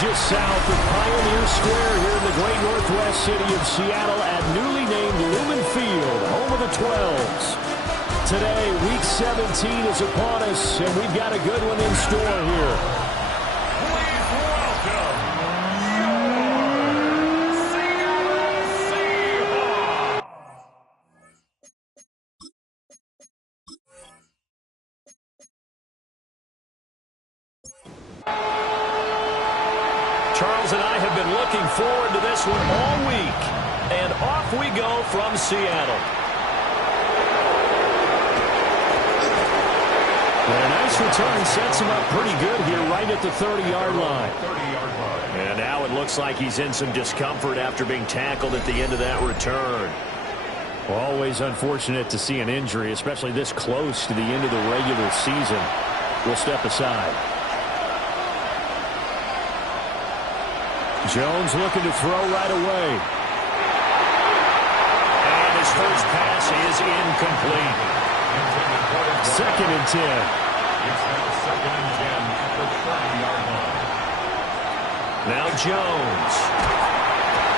Just south of Pioneer Square here in the great northwest city of Seattle at newly named Lumen Field, home of the 12s. Today, Week 17 is upon us, and we've got a good one in store here. Please welcome your Seattle Seahawks. Charles and I have been looking forward to this one all week. And off we go from Seattle. And a nice return sets him up pretty good here right at the 30-yard line. And now it looks like he's in some discomfort after being tackled at the end of that return. Always unfortunate to see an injury, especially this close to the end of the regular season. We'll step aside. Jones looking to throw right away. And his first pass is incomplete. Second and 10. It's now second and 10 at the 30-yard line. Now Jones.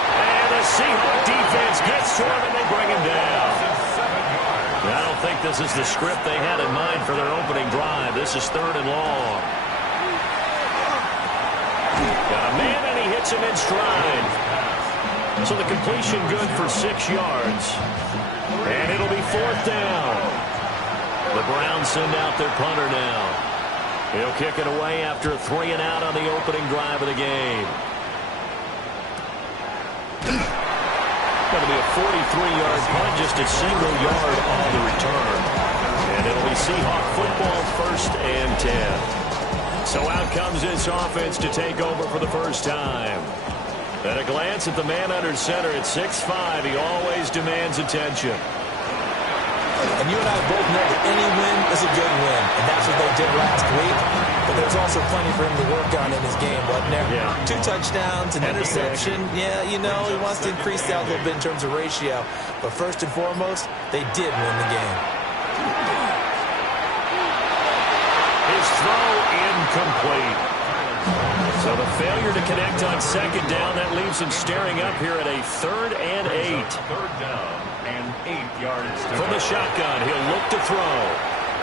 And the Seahawks defense gets to him and they bring him down. I don't think this is the script they had in mind for their opening drive. This is third and long. Got a man and he hits him in stride. So the completion good for 6 yards. And it'll be fourth down. The Browns send out their punter now. He'll kick it away after a 3-and-out on the opening drive of the game. Going to be a 43-yard punt, just a single yard on the return. And it'll be Seahawk football, first and 10. So out comes this offense to take over for the first time. At a glance at the man under center at 6'5", he always demands attention. And you and I both know that any win is a good win, and that's what they did last week. But there's also plenty for him to work on in his game, wasn't there? Yeah. 2 touchdowns, an interception. Yeah, you know, he wants to increase that a little bit in terms of ratio. But first and foremost, they did win the game. His throw incomplete. So the failure to connect on second down, that leaves him staring up here at a 3rd and 8. Third down and 8 yards. From the shotgun, he'll look to throw.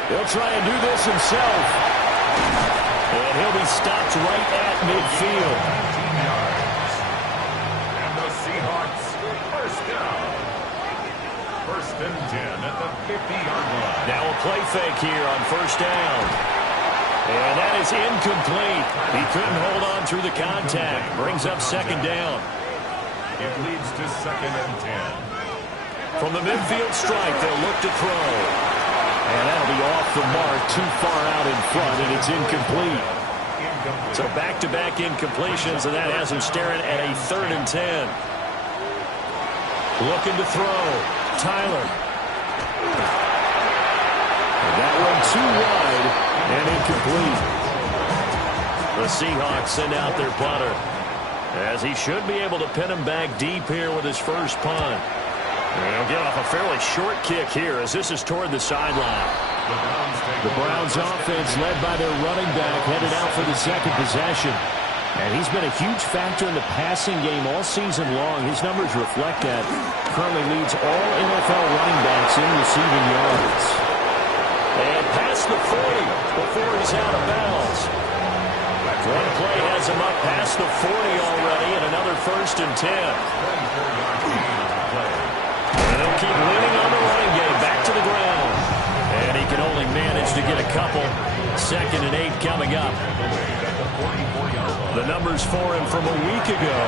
He'll try and do this himself. And he'll be stopped right at midfield. 19 yards. And the Seahawks first down. First and 10 at the 50-yard line. Now a play fake here on first down. And that is incomplete. He couldn't hold on through the contact. Brings up second down. It leads to second and 10. From the midfield strike, they'll look to throw. And that'll be off the mark, too far out in front, and it's incomplete. So back-to-back incompletions, and that has him staring at a 3rd and 10. Looking to throw. Tyler. And that one too wide and incomplete. The Seahawks send out their punter, as he should be able to pin him back deep here with his first punt. And he'll get off a fairly short kick here as this is toward the sideline. The Browns offense led by their running back headed out for the second possession. And he's been a huge factor in the passing game all season long. His numbers reflect that. Currently leads all NFL running backs in receiving yards. And past the 40 before he's out of bounds. One play has him up past the 40 already, and another first and 10. And they'll keep leaning on the running game back to the ground. And he can only manage to get a couple. Second and 8 coming up. The numbers for him from a week ago: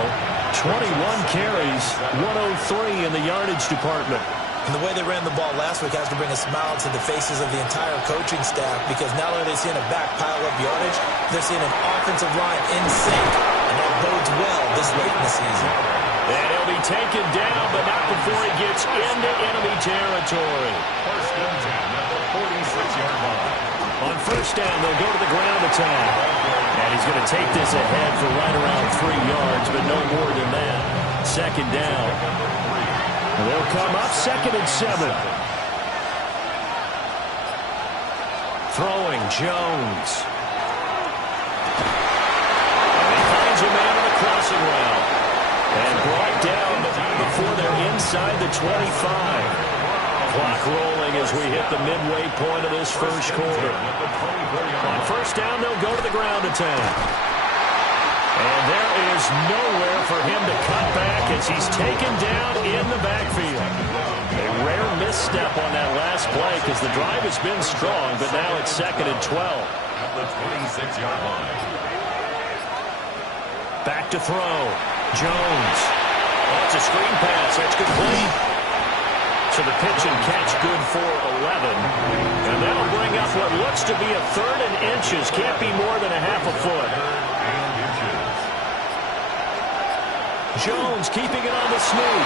21 carries, 103 in the yardage department. And the way they ran the ball last week has to bring a smile to the faces of the entire coaching staff, because not only are they seeing a back pile up yardage, they're seeing an offensive line in sync, and that bodes well this late in the season. And he'll be taken down, but not before he gets into enemy territory. First and 10 at the 46-yard line. On first down, they'll go to the ground attack. And he's going to take this ahead for right around 3 yards, but no more than that. Second down. They'll come up second and 7. Throwing Jones. And he finds a man on the crossing route. And brought down before they're inside the 25. Clock rolling as we hit the midway point of this first quarter. On first down, they'll go to the ground attack. And there is nowhere for him to cut back as he's taken down in the backfield. A rare misstep on that last play because the drive has been strong, but now it's 2nd and 12. At the 26-yard line. Back to throw. Jones. Oh, it's a screen pass. That's complete. So the pitch and catch good for 11. And that'll bring up what looks to be a 3rd and inches. Can't be more than a half a foot. Jones keeping it on the sneak.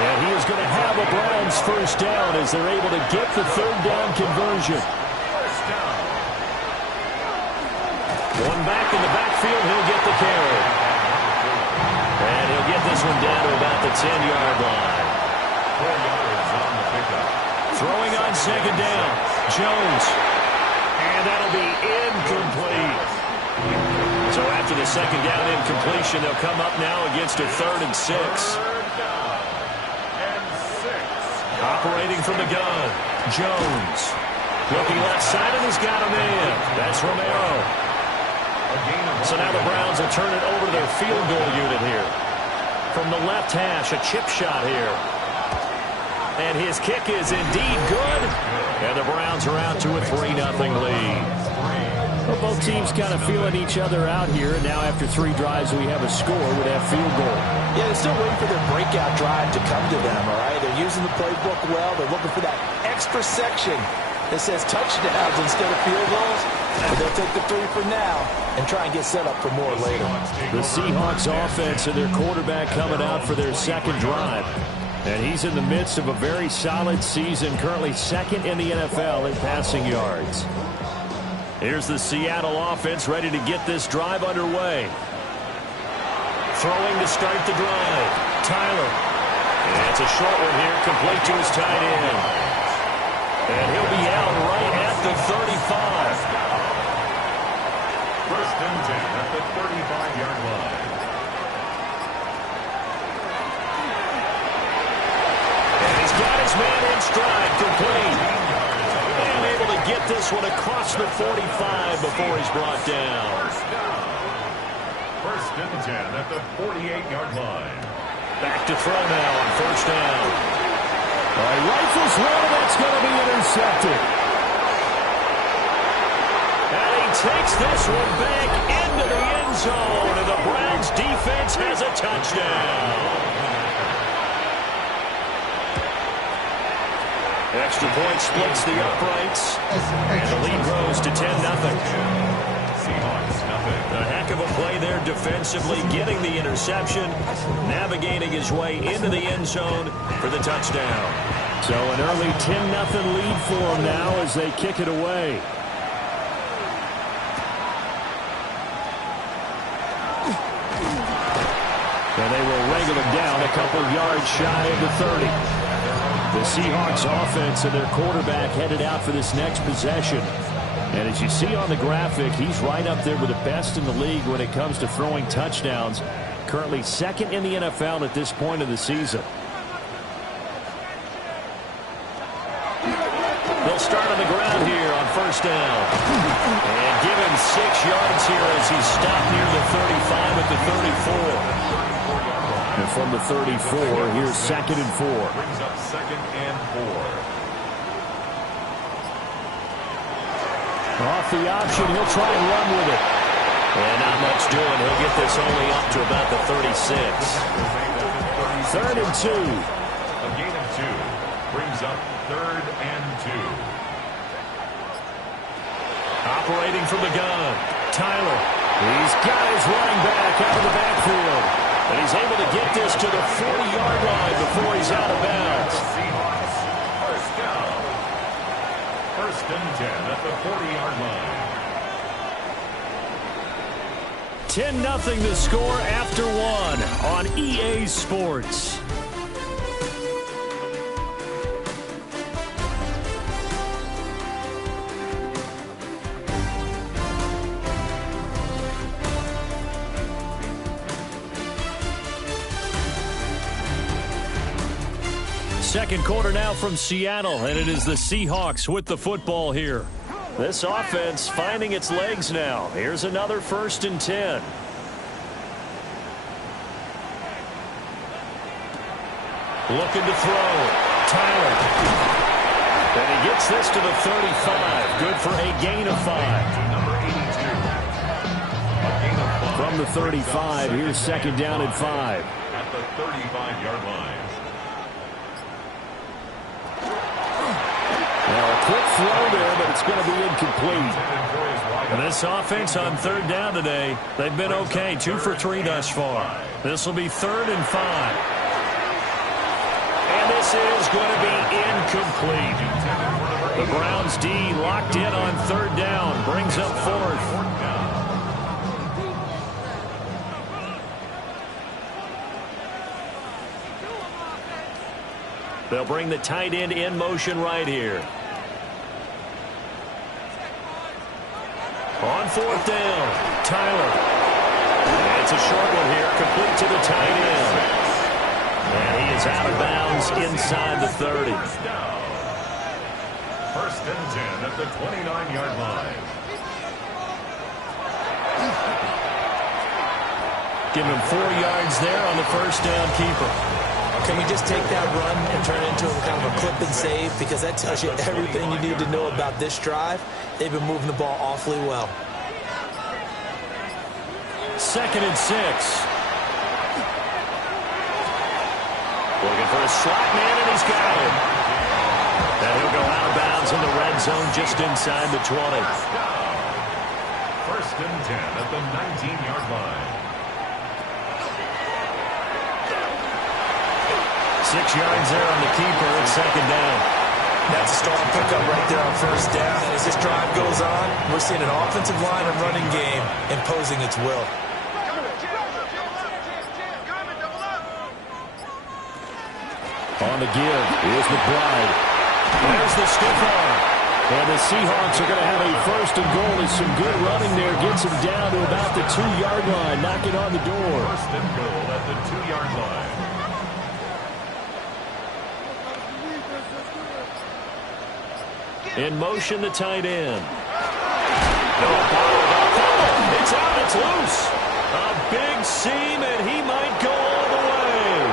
And he is going to have a Browns first down as they're able to get the 3rd down conversion. One back in the backfield, he'll get the carry. And he'll get this one down to about the 10-yard line. 4 yards on the pickup. Throwing on 2nd down. Jones. And that'll be incomplete. So after the 2nd down incompletion, they'll come up now against a 3rd and 6. Operating from the gun. Jones. Looking left side, and he's got a man. That's Romero. So now the Browns will turn it over to their field goal unit here. From the left hash, a chip shot here. And his kick is indeed good. And the Browns are out to a 3-0 lead. Well, both teams kind of feeling each other out here. And now after 3 drives, we have a score with that field goal. Yeah, they're still waiting for their breakout drive to come to them, all right? They're using the playbook well. They're looking for that extra section that says touchdowns instead of field goals. But they'll take the 3 for now and try and get set up for more later. The Seahawks offense and their quarterback coming out for their 2nd drive. And he's in the midst of a very solid season, currently 2nd in the NFL in passing yards. Here's the Seattle offense ready to get this drive underway. Throwing to start the drive. Tyler. And it's a short one here, complete to his tight end. And he'll be out right at the 35. 1st and 10 at the 35-yard line. Got his man in stride, complete. And able to get this one across the 45 before he's brought down. 1st and 10 at the 48-yard line. Back to throw now on 1st down. All right, rifles one, and that's going to be intercepted. And he takes this one back into the end zone, and the Browns defense has a touchdown. Extra point splits the uprights, and the lead grows to 10-0. Seahawks, nothing. A heck of a play there defensively, getting the interception, navigating his way into the end zone for the touchdown. So an early 10-0 lead for them now as they kick it away. And they will wrangle him down a couple yards shy of the 30. The Seahawks offense and their quarterback headed out for this next possession. And as you see on the graphic, he's right up there with the best in the league when it comes to throwing touchdowns. Currently 2nd in the NFL at this point of the season. They'll start on the ground here on 1st down. And give him 6 yards here as he's stopped near the 35 at the 34. And from the 34, here's 2nd and 4. Brings up 2nd and 4. Off the option, he'll try and run with it. And not much doing. He'll get this only up to about the 36. 3rd and 2. A gain of 2. Brings up 3rd and 2. Operating from the gun. Tyler. He's got his running back out of the backfield. And he's able to get this to the 40-yard line before he's out of bounds. Seahawks, 1st down. 1st and 10 at the 40-yard line. 10-0 the score after 1 on EA Sports. Second quarter now from Seattle, and it is the Seahawks with the football here. This offense finding its legs now. Here's another 1st and 10. Looking to throw. Tyler. And he gets this to the 35. Good for a gain of 5. Number 82. A gain of 5. From the 35, here's second down and 5. At the 35-yard line. Now a quick throw there, but it's going to be incomplete. And this offense on 3rd down today, they've been okay. 2 for 3 thus far. This will be 3rd and 5. And this is going to be incomplete. The Browns D locked in on 3rd down, brings up 4th. They'll bring the tight end in motion right here. On 4th down, Tyler. And it's a short one here, complete to the tight end. And he is out of bounds inside the 30. 1st and 10 at the 29-yard line. Give him 4 yards there on the 1st down keeper. Can we just take that run and turn it into kind of a clip and save? Because that tells you everything you need to know about this drive. They've been moving the ball awfully well. 2nd and 6. Looking for a slot man, and he's got it. And he'll go out of bounds in the red zone just inside the 20. 1st and 10 at the 19-yard line. 6 yards there on the keeper at 2nd down. That's a strong pickup right there on 1st down. And as this drive goes on, we're seeing an offensive line and running game imposing its will. On the give, here's McBride. There's the stiff arm. And the Seahawks are going to have a 1st and goal. There's some good running there. Gets him down to about the 2-yard line. Knocking on the door. 1st and goal at the 2-yard line. In motion, the tight end. No, it's out, it's loose. A big seam, and he might go all the way.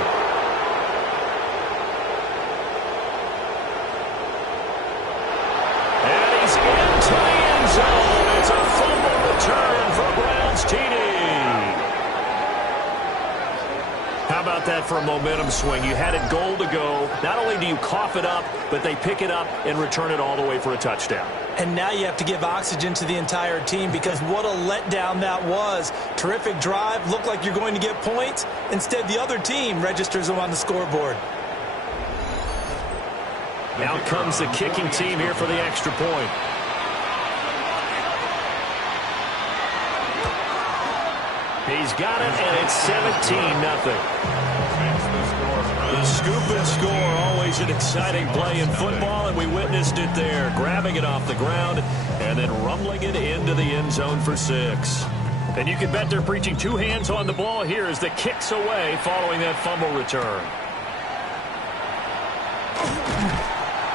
And he's into the end zone. It's a fumble return for Browns TD. How about that for a momentum swing? You had it goal to go. Not only do you cough it up, but they pick it up and return it all the way for a touchdown. And now you have to give oxygen to the entire team because what a letdown that was. Terrific drive. Looked like you're going to get points. Instead, the other team registers them on the scoreboard. Now comes the kicking team here for the extra point. He's got it, and it's 17-0. The scoop and score, always an exciting play in football, and we witnessed it there, grabbing it off the ground and then rumbling it into the end zone for 6. And you can bet they're preaching 2 hands on the ball here as the kick's away following that fumble return.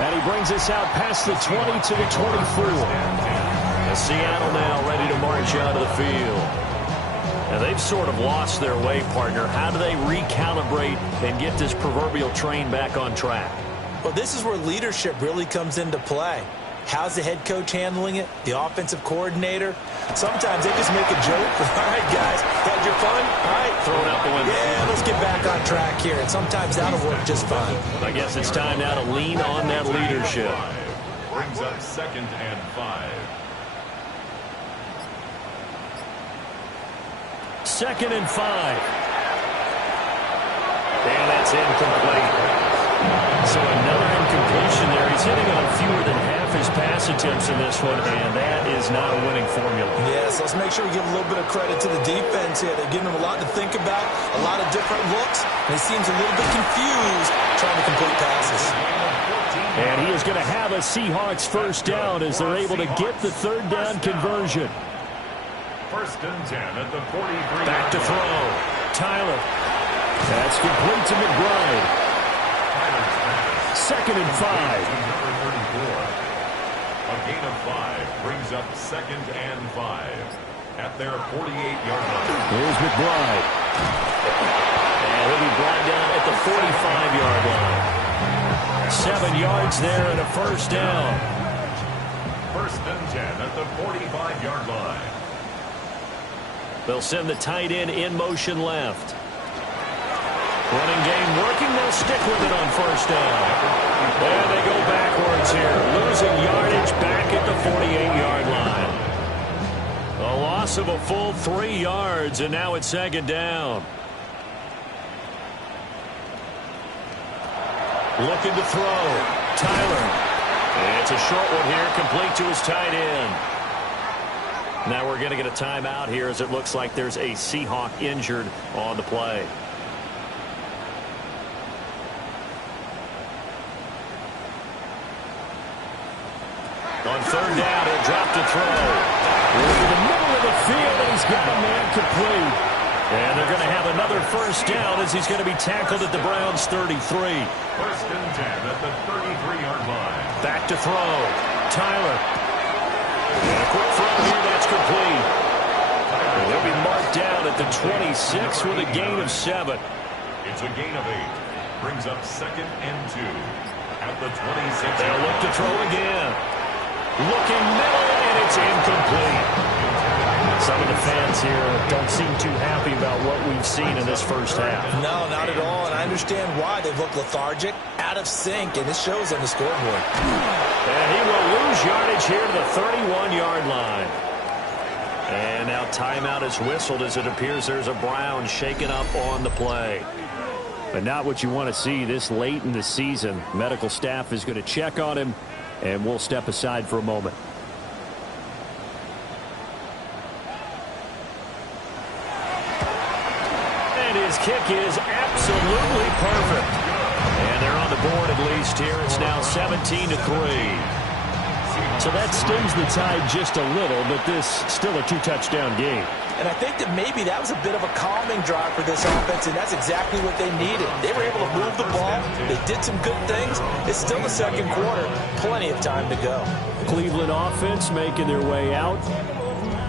And he brings us out past the 20 to the 24. And Seattle now ready to march out of the field. And they've sort of lost their way, partner. How do they recalibrate and get this proverbial train back on track? Well, this is where leadership really comes into play. How's the head coach handling it? The offensive coordinator? Sometimes they just make a joke. All right, guys, had your fun? All right. Throw it out the window. Yeah, let's get back on track here. And sometimes that'll work just fine. I guess it's time now to lean on that leadership. Brings up 2nd and 5. 2nd and 5. And that's incomplete. So another incompletion there. He's hitting on fewer than half his pass attempts in this one, and that is not a winning formula. Yes, let's make sure we give a little bit of credit to the defense here. They're giving him a lot to think about, a lot of different looks, and he seems a little bit confused trying to complete passes. And he is going to have a Seahawks 1st down as they're able to get the 3rd down conversion. 1st and 10 at the 43. Back to throw. Tyler. That's complete to McBride. 2nd and 5. Number 34. A gain of 5 brings up 2nd and 5 at their 48-yard line. Here's McBride. And he'll be brought down at the 45-yard line. 7 yards there and a first down. 1st and 10 at the 45-yard line. They'll send the tight end in motion left. Running game working. They'll stick with it on first down. There they go backwards here. Losing yardage back at the 48-yard line. A loss of a full 3 yards, and now it's 2nd down. Looking to throw. Tyler. It's a short one here, complete to his tight end. Now we're going to get a timeout here as it looks like there's a Seahawk injured on the play. On 3rd down, he'll drop to throw. Into the middle of the field, and he's got a man complete. And they're going to have another first down as he's going to be tackled at the Browns' 33. 1st and 10 at the 33-yard line. Back to throw. Tyler. And a quick throw here, that's complete. And they'll be marked down at the 26 with a gain of 7. It's a gain of 8. Brings up 2nd and 2 at the 26. They'll look to throw again. Looking middle, and it's incomplete. Some of the fans here don't seem too happy about what we've seen in this first half. No, not at all, and I understand why. They've looked lethargic, out of sync, and it shows on the scoreboard. And he will lose yardage here to the 31-yard line. And now timeout is whistled as it appears there's a Brown shaken up on the play. But not what you want to see this late in the season. Medical staff is going to check on him, and we'll step aside for a moment. And his kick is absolutely perfect. And they're on the board at least here. It's now 17-3. So that stings the tide just a little, but this still a 2-touchdown game. And I think that maybe that was a bit of a calming drive for this offense, and that's exactly what they needed. They were able to move the ball. They did some good things. It's still the 2nd quarter. Plenty of time to go. Cleveland offense making their way out.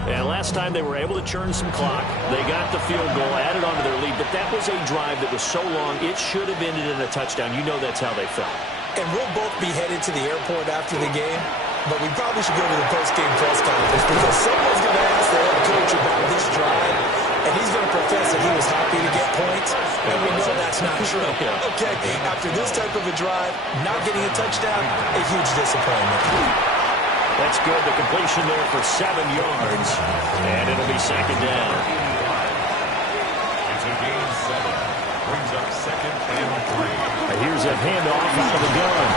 And last time they were able to churn some clock. They got the field goal, added on to their lead, but that was a drive that was so long, it should have ended in a touchdown. You know that's how they felt. And we'll both be headed to the airport after the game, but we probably should go to the post-game press conference because someone's going to ask the head coach about this drive, and he's going to profess that he was happy to get points, and we know that's not true. Okay, after this type of a drive, not getting a touchdown, a huge disappointment. That's good. The completion there for 7 yards, and it'll be 2nd down. It's a gain of 7. Brings up 2nd and 3. Here's a handoff out of the gun.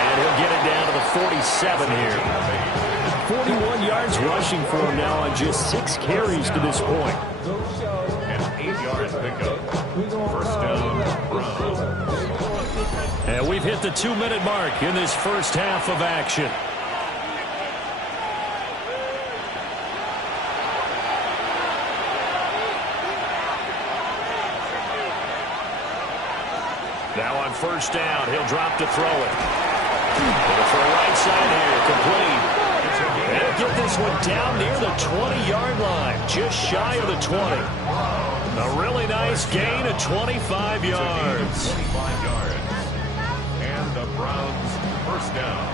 And he'll get it down to the 47 here. 41 yards rushing for him now on just 6 carries to this point. An 8-yard pickup. First down, Browns. And we've hit the 2-minute mark in this first half of action. Now on first down, he'll drop to throw it. Going for a right side here, complete. And he'll get this one down near the 20-yard line, just shy of the 20. A really nice gain of 25 yards. 25 yards. And the Browns first down.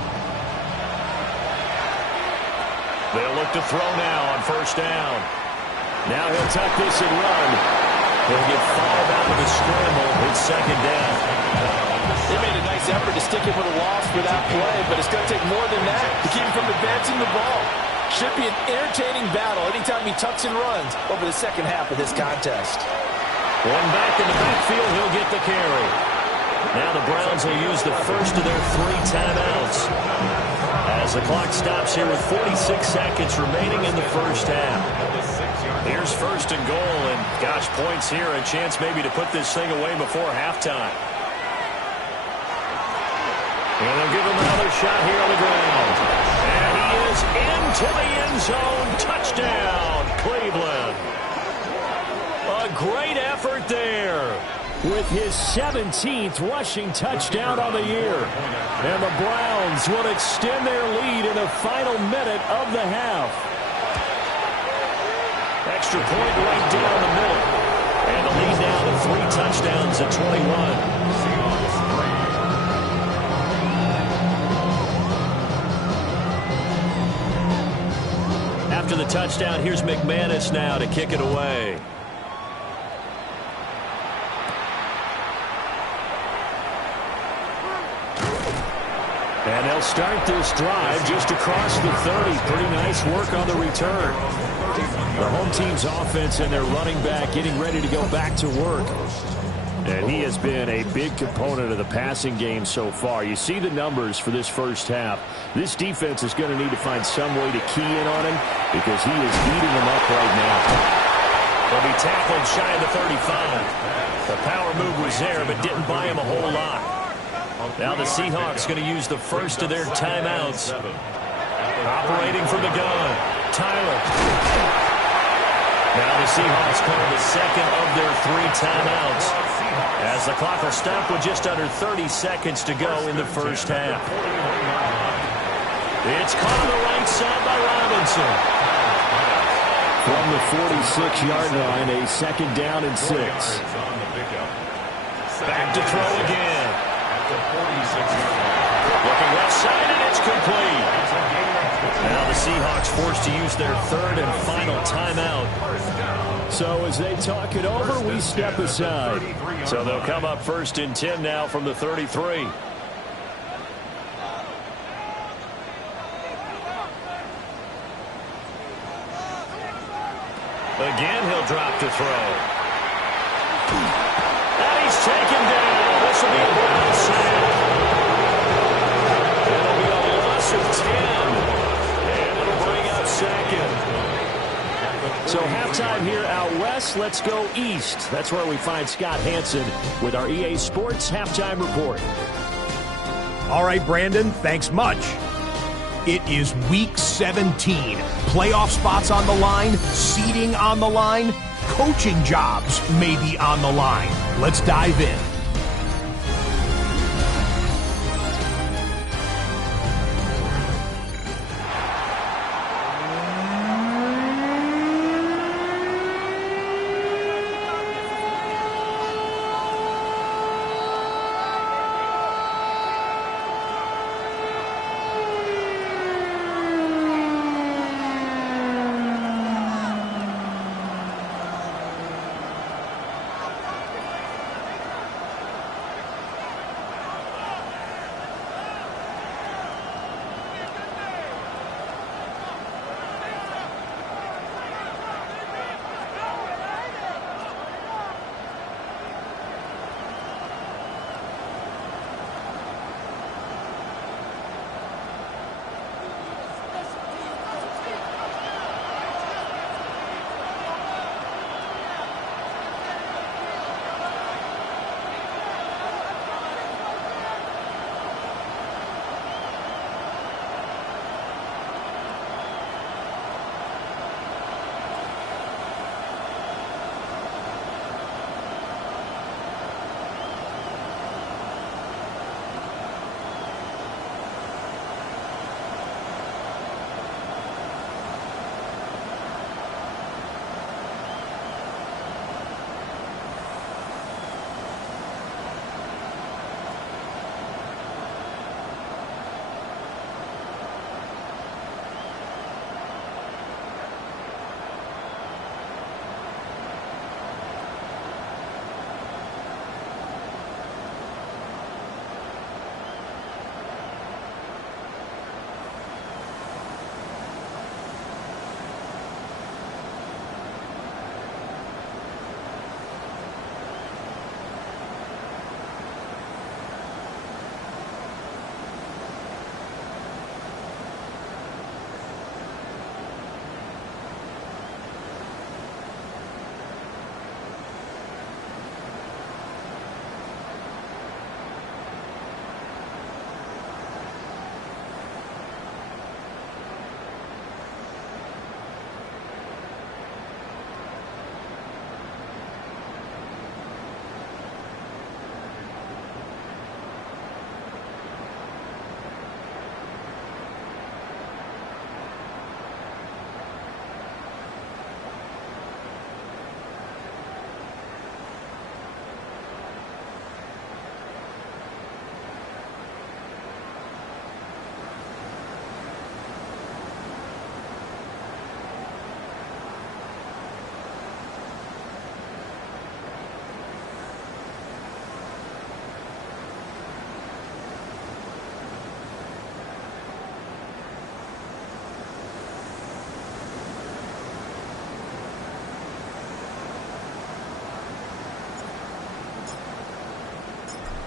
They'll look to throw now on first down. Now he'll tuck this and run. He'll get 5 out of the scramble. It's 2nd down. They made a nice effort to stick him with a loss for that play, but it's going to take more than that to keep him from advancing the ball. Should be an entertaining battle anytime he tucks and runs over the second half of this contest. One back in the backfield, he'll get the carry. Now the Browns will use the first of their 3 timeouts as the clock stops here with 46 seconds remaining in the first half. Here's 1st and goal, and gosh, points here, a chance maybe to put this thing away before halftime. And they'll give him another shot here on the ground. And he is into the end zone. Touchdown, Cleveland. A great effort there. with his 17th rushing touchdown on the year. And the Browns will extend their lead in the final minute of the half. Extra point right down the middle. And the lead now to 3 touchdowns at 21. After the touchdown, here's McManus now to kick it away. And they'll start this drive just across the 30. Pretty nice work on the return. The home team's offense and their running back getting ready to go back to work. And he has been a big component of the passing game so far. You see the numbers for this first half. This defense is going to need to find some way to key in on him because he is eating them up right now. He'll be tackled shy of the 35. The power move was there, but didn't buy him a whole lot. Now the Seahawks going to use the first of their timeouts. Operating from the gun, Tyler. Now the Seahawks call the second of their 3 timeouts, as the clock will stop with just under 30 seconds to go in the first half. It's caught on the right side by Robinson. From the 46-yard line, a second down and 6. Back to throw again. Looking left side, and it's complete. Now the Seahawks forced to use their 3rd and final timeout. So as they talk it over, we step aside. So they'll come up 1st and 10 now from the 33. Again, he'll drop to throw. And he's taken down. This will be a Brown sack. It'll be a loss of 10. And it'll bring up 2nd. So halftime here out west. Let's go east. That's where we find Scott Hansen with our EA Sports Halftime Report. All right, Brandon, thanks much. It is Week 17. Playoff spots on the line, seeding on the line, coaching jobs may be on the line. Let's dive in.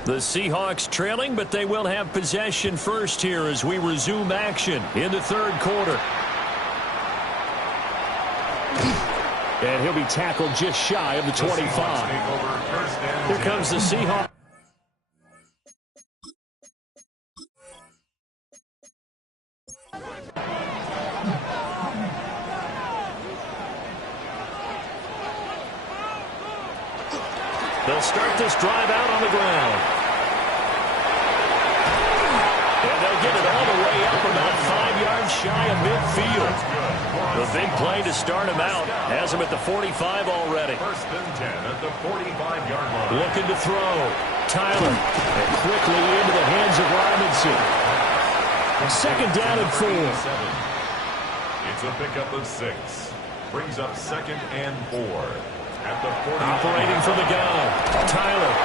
The Seahawks trailing, but they will have possession first here as we resume action in the third quarter. And he'll be tackled just shy of the 25. Here comes the Seahawks. They'll start this drive out on the ground. And they'll get it all the way up about 5 yards shy of midfield. The big play to start him out has him at the 45 already. First and 10 at the 45-yard line. Looking to throw. Tyler. And quickly into the hands of Robinson. Second down and 4. It's a pickup of 6. Brings up second and 4. At the 40. Operating from the gun. Tyler.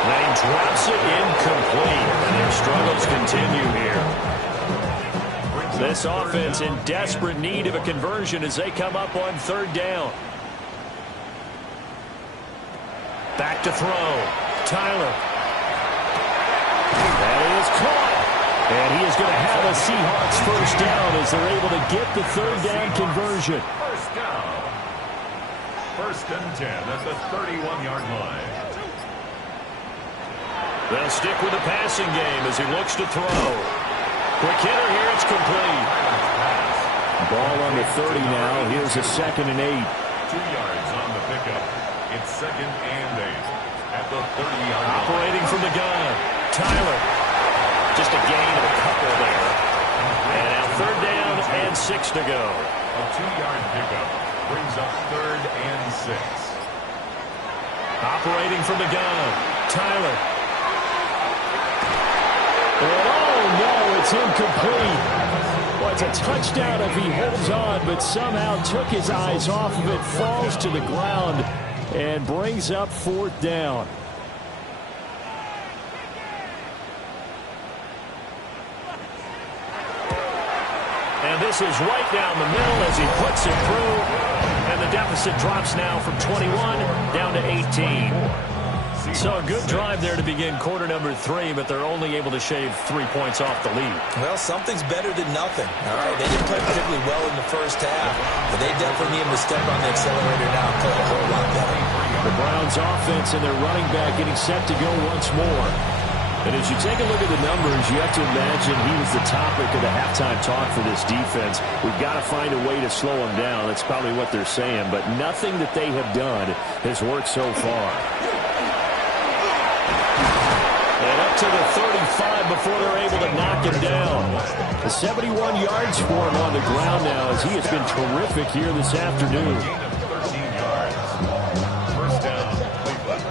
They drops it incomplete. And their struggles continue here. This offense in desperate need of a conversion as they come up on third down. Back to throw. Tyler. That is caught. And he is going to have a Seahawks first down as they're able to get the third down conversion. First down. First and 10 at the 31-yard line. They'll stick with the passing game as he looks to throw. Quick hitter here, it's complete. Ball on the 30 now. Here's a 2nd and 8. 2 yards on the pickup. It's 2nd and 8 at the 30-yard line. Operating from the gun. Tyler. Just a gain of a couple there. And now third down and 6 to go. A 2-yard pickup brings up 3rd and 6. Operating from the gun. Tyler. And oh no, it's incomplete. Well, it's a touchdown if he holds on, but somehow took his eyes off of it, falls to the ground, and brings up 4th down. And this is right down the middle as he puts it through. And the deficit drops now from 21 down to 18. So a good drive there to begin quarter number 3, but they're only able to shave 3 points off the lead. Well, something's better than nothing. All right, they didn't play particularly well in the first half, but they definitely need him to step on the accelerator now and play a whole lot better. The Browns offense and their running back getting set to go once more. And as you take a look at the numbers, you have to imagine he was the topic of the halftime talk for this defense. We've got to find a way to slow him down. That's probably what they're saying, but nothing that they have done has worked so far. And up to the 35 before they're able to knock him down. The 71 yards for him on the ground now as he has been terrific here this afternoon.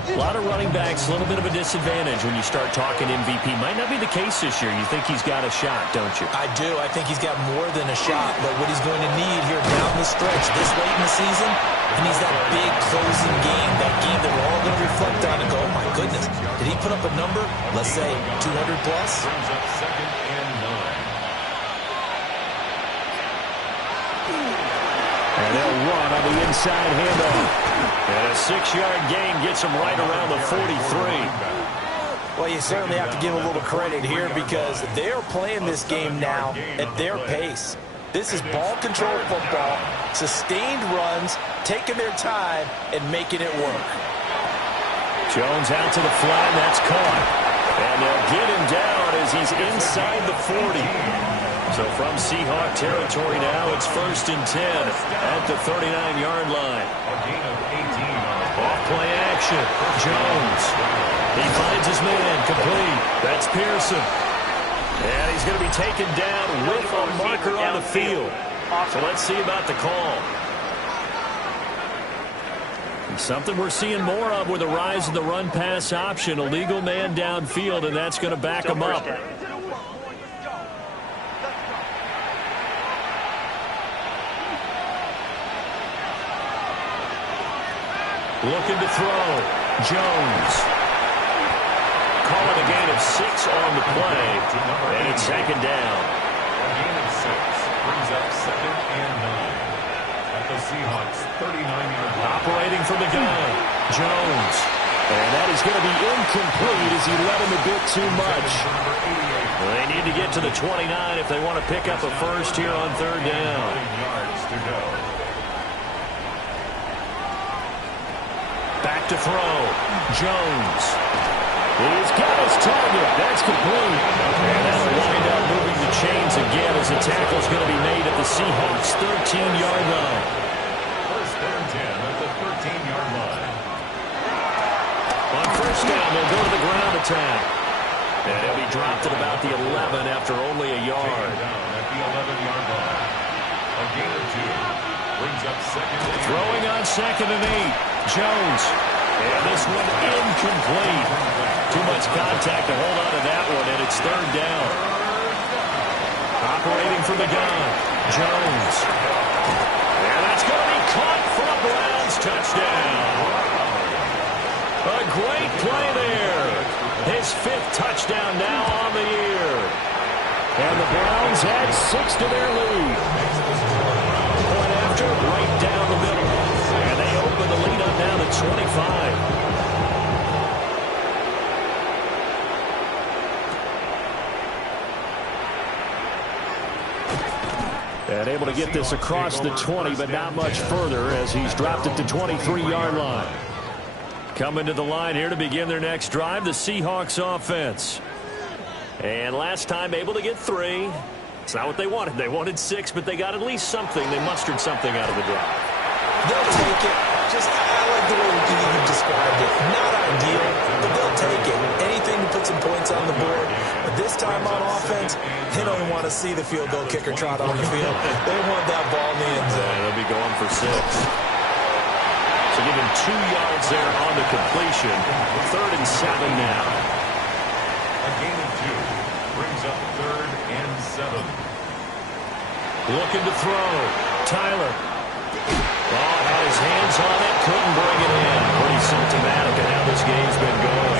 A lot of running backs, a little bit of a disadvantage when you start talking MVP. Might not be the case this year. You think he's got a shot, don't you? I do. I think he's got more than a shot, but what he's going to need here down the stretch this late in the season, he needs that big closing game, that game that we're all going to reflect on and go, oh my goodness, did he put up a number, let's say 200 plus? Brings up 2nd and 9. And they'll run on the inside handoff. And a 6-yard gain gets him right around the 43. Well, you certainly have to give a little credit here because they're playing this game now at their pace. This is ball control football, sustained runs, taking their time, and making it work. Jones out to the flat, that's caught. And they'll get him down as he's inside the 40. So from Seahawk territory now, it's 1st and 10 at the 39-yard line. A gain of 18 on the Off play action. Jones. He finds his man. Complete. That's Pearson. And he's going to be taken down with a marker on the field. So let's see about the call. Something we're seeing more of with the rise of the run-pass option. A legal man downfield, and that's going to back him up. Looking to throw. Jones. Calling a gain of 6 on the play. And it's 2nd down. A gain of 6 brings up 2nd and 9 at the Seahawks 39-yard line. Operating from the gun. Jones. And that is going to be incomplete as he led him a bit too much. They need to get to the 29 if they want to pick up a first here on third down. Back to throw. Jones. He's got his target. That's complete. And that'll wind up moving the chains again as the tackle's going to be made at the Seahawks' 13-yard line. First and 10 at the 13-yard line. On first down, they'll go to the ground attack. And he'll be dropped at about the 11 after only a yard. Down at the 11-yard line. A gain of 2. Brings up second and 8. Throwing on second and 8. Jones. And this one incomplete. Too much contact to hold on to that one, and it's third down. Operating from the gun. Jones. And that's going to be caught for a Browns touchdown. A great play there. His 5th touchdown now on the year. And the Browns add 6 to their lead. Point after, right down the middle. And they open the lead up now to 25. And able to get this across the 20, but not much further as he's dropped it to 23-yard line. Coming to the line here to begin their next drive, the Seahawks offense. And last time able to get 3. It's not what they wanted. They wanted 6, but they got at least something. They mustered something out of the drive. They'll take it. I like the way you described it. Not ideal, but they'll take it. Anything to put some points on the board. But this time on offense, they don't want to see the field goal kicker trot on the field. They want that ball in the end zone. They'll be going for 6. So give him 2 yards there on the completion. 3rd and 7 now. A gain of 2. Brings up 3rd and 7. Looking to throw. Tyler. Oh, had his hands on it. Couldn't bring it in. Pretty symptomatic of how this game's been going.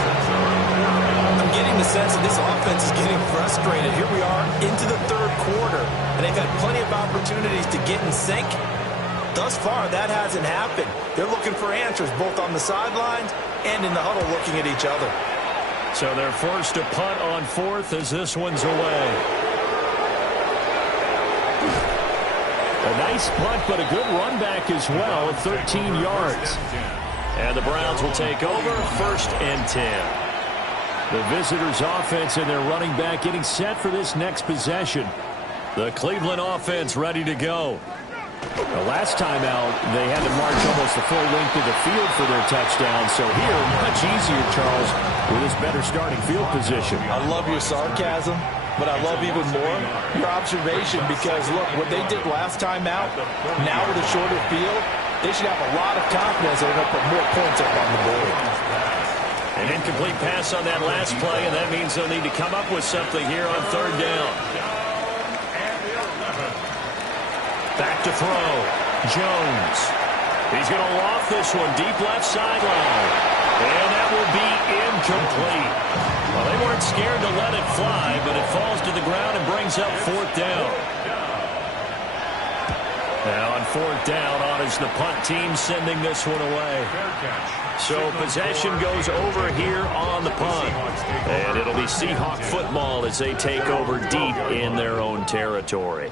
I'm getting the sense that this offense is getting frustrated. Here we are into the 3rd quarter, and they've had plenty of opportunities to get in sync. Thus far, that hasn't happened. They're looking for answers both on the sidelines and in the huddle looking at each other. So they're forced to punt on 4th as this one's away. A nice punt, but a good run back as well at 13 yards. And the Browns will take over 1st and 10. The visitors' offense and their running back getting set for this next possession. The Cleveland offense ready to go. The last time out, they had to march almost the full length of the field for their touchdown. So here, much easier, Charles, with this better starting field position. I love your sarcasm, but I love even more your observation because, look, what they did last time out, now with a shorter field, they should have a lot of confidence they're going to put more points up on the board. An incomplete pass on that last play, and that means they'll need to come up with something here on 3rd down. Back to throw. Jones. He's going to loft this one deep left sideline. And that will be incomplete. Well, they weren't scared to let it fly, but it falls to the ground and brings up 4th down. Now on 4th down, on is the punt team sending this one away. So possession goes over here on the punt. And it'll be Seahawk football as they take over deep in their own territory.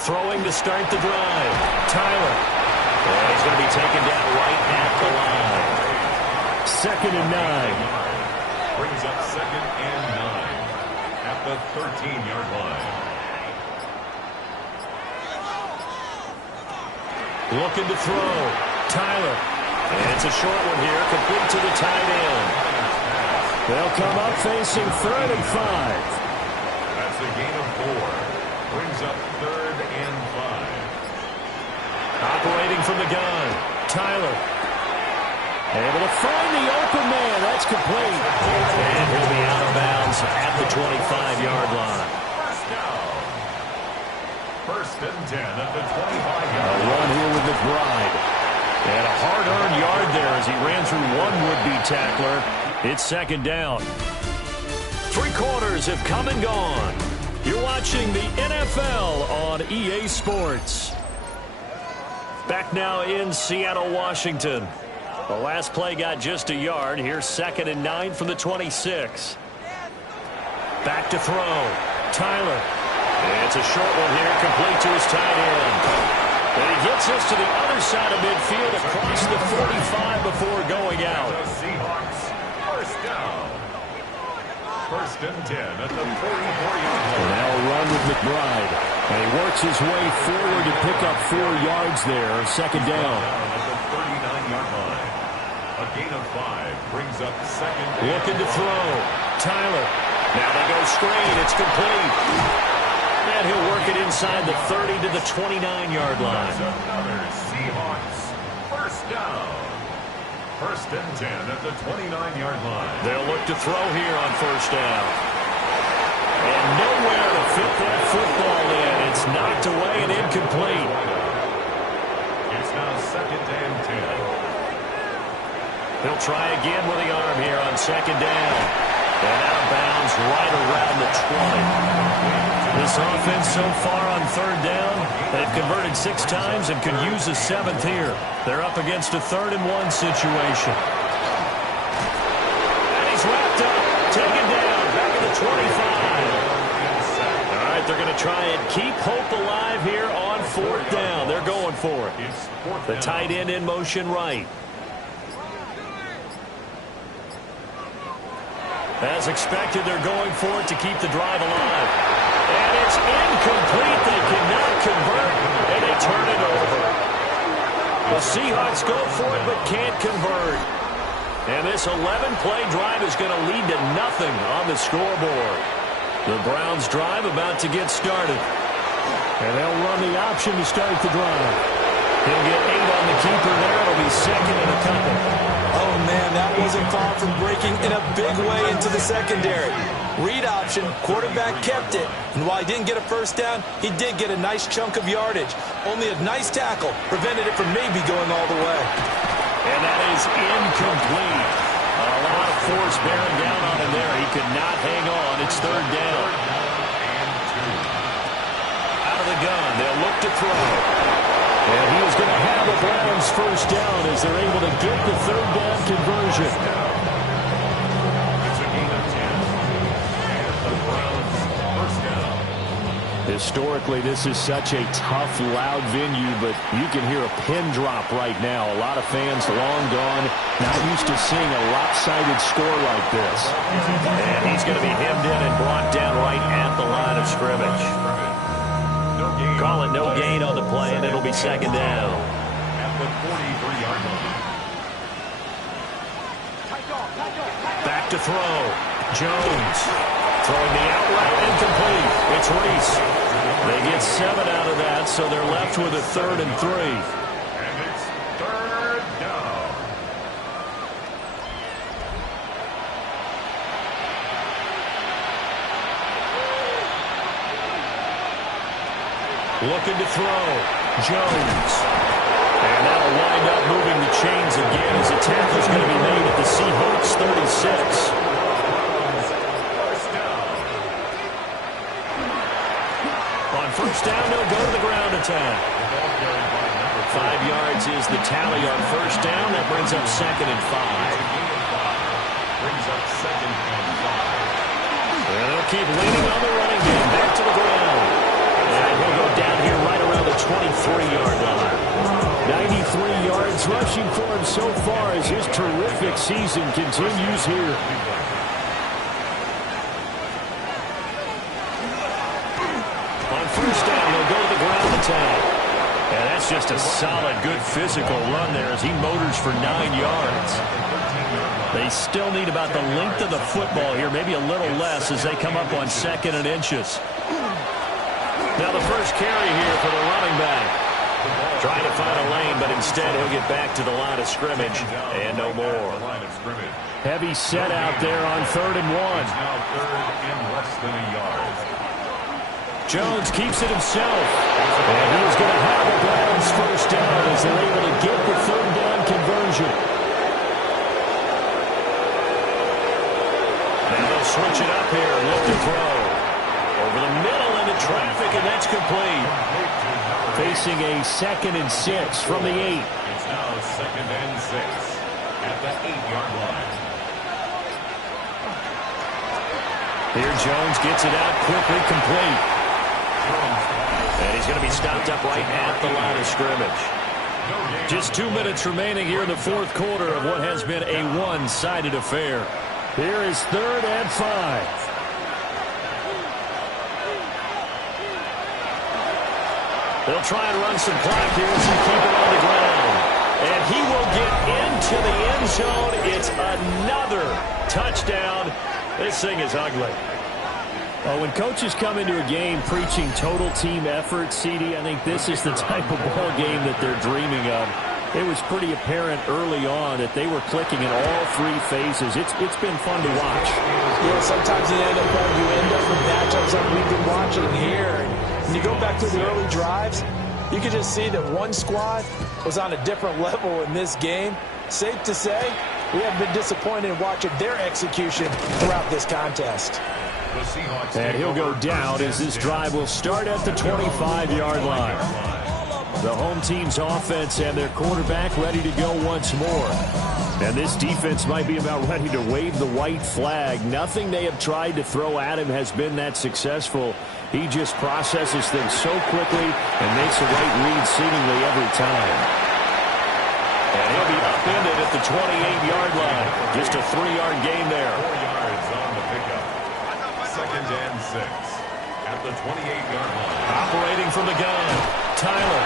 Throwing to start the drive. Tyler. And he's going to be taken down right at the line. 2nd and 9. Brings up 2nd and 9 at the 13-yard line. Looking to throw. Tyler. And it's a short one here, complete to the tight end. They'll come up facing 3rd and 5. That's a gain of 4. Brings up 3rd and 5. Operating from the gun. Tyler. Able to find the open man. That's complete. And he'll be out of bounds at the 25-yard line. First down. 1st and 10 at the 25-yard line. A run here with McBride. And a hard-earned yard there as he ran through one would-be tackler. It's 2nd down. 3 quarters have come and gone. You're watching the NFL on EA Sports. Back now in Seattle, Washington. The last play got just a yard. Here's 2nd and 9 from the 26. Back to throw. Tyler. It's a short one here, complete to his tight end. And he gets us to the other side of midfield across the 45 before going out. The Seahawks, first down. 1st and 10 at the 44-yard line. Now a run with McBride. And he works his way forward to pick up 4 yards there. 2nd down. At the 39-yard line. A gain of 5 brings up 2nd. Looking to throw. Tyler. Now they go screen. It's complete. And he'll work it inside the 30 to the 29-yard line. That's another Seahawks, first down. 1st and 10 at the 29-yard line. They'll look to throw here on 1st down. And nowhere to fit that football in. It's knocked away and incomplete. It's now 2nd and 10. He'll try again with the arm here on 2nd down. And out of bounds right around the 20. This offense so far on 3rd down, they've converted 6 times and could use a 7th here. They're up against a 3rd and 1 situation. And he's wrapped up, taken down, back at the 25. All right, they're going to try and keep hope alive here on 4th down. They're going for it. The tight end in motion right. As expected, they're going for it to keep the drive alive. And it's incomplete. They cannot convert, and they turn it over. The Seahawks go for it but can't convert. And this 11-play drive is going to lead to nothing on the scoreboard. The Browns drive about to get started. And they'll run the option to start the drive. He'll get 8 on the keeper there. It'll be 2nd and a couple. Oh, man, that wasn't far from breaking in a big way into the secondary. Read option, quarterback kept it. And while he didn't get a 1st down, he did get a nice chunk of yardage. Only a nice tackle prevented it from maybe going all the way. And that is incomplete. A lot of force bearing down on him there. He could not hang on. It's 3rd down. Out of the gun. They'll look to throw. And he is going to have the Browns 1st down as they're able to get the 3rd down conversion. It's a gain of 10. And the Browns, 1st down. Historically, this is such a tough, loud venue, but you can hear a pin drop right now. A lot of fans long gone, not used to seeing a lopsided score like this. And he's going to be hemmed in and brought down right at the line of scrimmage. Call it no gain on the play, and it'll be 2nd down. At the 43-yard line. Back to throw. Jones throwing the out route incomplete. It's Reese. They get 7 out of that, so they're left with a 3rd and 3. And it's 3rd down. Looking to throw. Jones. And that'll wind up moving the chains again as a tackle's going to be made at the Seahawks 36. On 1st down, they'll go to the ground attack. 5 yards is the tally on 1st down. That brings up 2nd and 5. Brings up 2nd and 5. And they'll keep leaning on the running game. Back to the ground. And he'll go down here right around the 23-yard line. 93 yards rushing for him so far as his terrific season continues here. On 1st down, he'll go to the ground attack. And that's just a solid, good physical run there as he motors for 9 yards. They still need about the length of the football here, maybe a little less as they come up on 2nd and inches. Now the first carry here for the running back. Trying to find a lane, but instead he'll get back to the line of scrimmage and no more. Heavy set out there on 3rd and 1. Now 3rd and less than a yard. Jones keeps it himself. And he is going to have the Browns 1st down as they're able to get the 3rd down conversion. Now they'll switch it up here and look to throw. Over the middle into traffic, and that's complete. facing a 2nd and 6 from the 8. It's now 2nd and 6 at the 8-yard line. Here Jones gets it out quickly, complete. And he's going to be stopped up right at the line of scrimmage. Just 2 minutes remaining here in the 4th quarter of what has been a one-sided affair. Here is 3rd and 5. They'll try and run some clock here as he keep it on the ground. And he will get into the end zone. It's another touchdown. This thing is ugly. Well, when coaches come into a game preaching total team effort, CD, I think this is the type of ball game that they're dreaming of. It was pretty apparent early on that they were clicking in all 3 phases. It's been fun to watch. Yeah, sometimes you end up with matchups like we've been watching here. And when you go back to the early drives, you can just see that one squad was on a different level in this game. Safe to say, we have been disappointed in watching their execution throughout this contest. And he'll go down as this drive will start at the 25-yard line. The home team's offense and their quarterback ready to go once more. And this defense might be about ready to wave the white flag. Nothing they have tried to throw at him has been that successful. He just processes things so quickly and makes the right read seemingly every time. And he'll be upended at the 28-yard line. Just a 3-yard gain there. 4 yards on the pickup. 2nd and 6 at the 28-yard line. Operating from the gun, Tyler.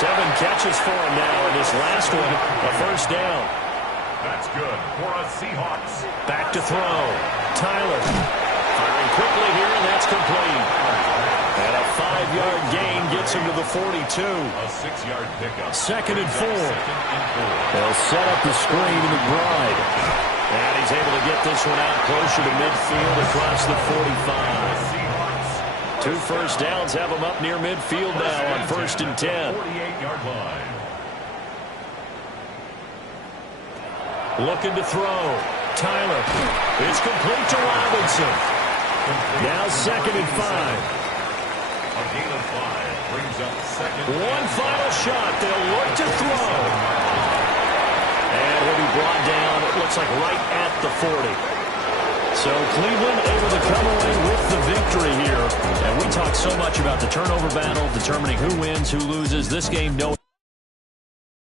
7 catches for him now, and this last one, a first down. That's good for a Seahawks. Back to throw. Tyler firing quickly here, and that's complete. And a 5-yard gain gets him to the 42. A 6-yard pickup. 2nd and 4. They'll set up the screen to McBride. And he's able to get this one out closer to midfield across the 45. 2 first downs have him up near midfield now on 1st and 10. 48-yard line. Looking to throw. Tyler. It's complete to Robinson. Now 2nd and 5. A gain of 5 brings up 2nd. One final shot. They'll look to throw. And he'll be brought down, it looks like right at the 40. So Cleveland able to come away with the victory here. And we talk so much about the turnover battle, determining who wins, who loses. This game, no